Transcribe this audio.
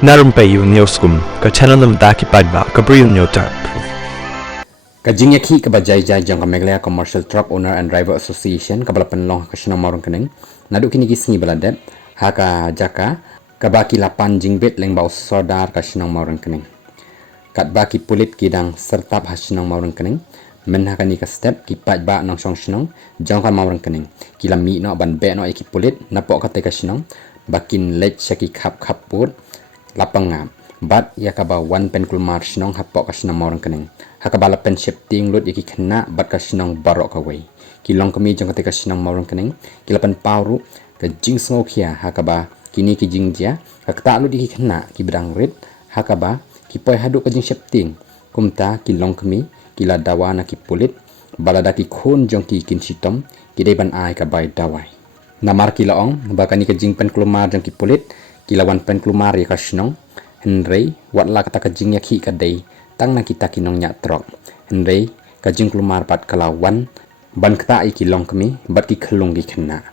Na Rympei U ka channel nabynta paidbah ka Bri U Hynñiewtrep. Kajing yakhi ka bajai jai jong Meglea Commercial Truck Owner and Driver Association ka balapan long ka shnong Mawryngkneng nadu kini gisngi baladep ha ka jaka ka baki lapan jingbet leng bau sodar ka shnong Mawryngkneng kat baki pulit kidang sertap ha shnong Mawryngkneng men ha kani ka step ki paidbah nong shnong jong ka Mawryngkneng kila mi no ban be no iki pulit napok ka te ka shnong bakin Leit shaki khap put Lapangap bat yakaba wan pen kulmar shnong hapok ka shnong Mawryngkneng hakabala pen shifting lut yaki kena bat ka shnong baroh ka wei ki longkmie jong ka shnong Mawryngkneng ki lapan pauru ka jing smokia hakaba kini ki jing dia hakta lut yaki kena ki bedang rit hakaba ki poi haduk ka jing shifting kumta ki longkmie ki la dawa na ki pulit balada ki khon jong ki kin sitom ki deban ai ka bai dawai namar ki laong bakani ka jing pen kulmar jong ki pulit kilawan pen klumar ya ka shnong henrei wat la kata ka jing yakhi ka dei tang na kita kinong nya trok henrei ka jing klumar pat kalawan ban kata i ki longkmie bat ki khlung ki khna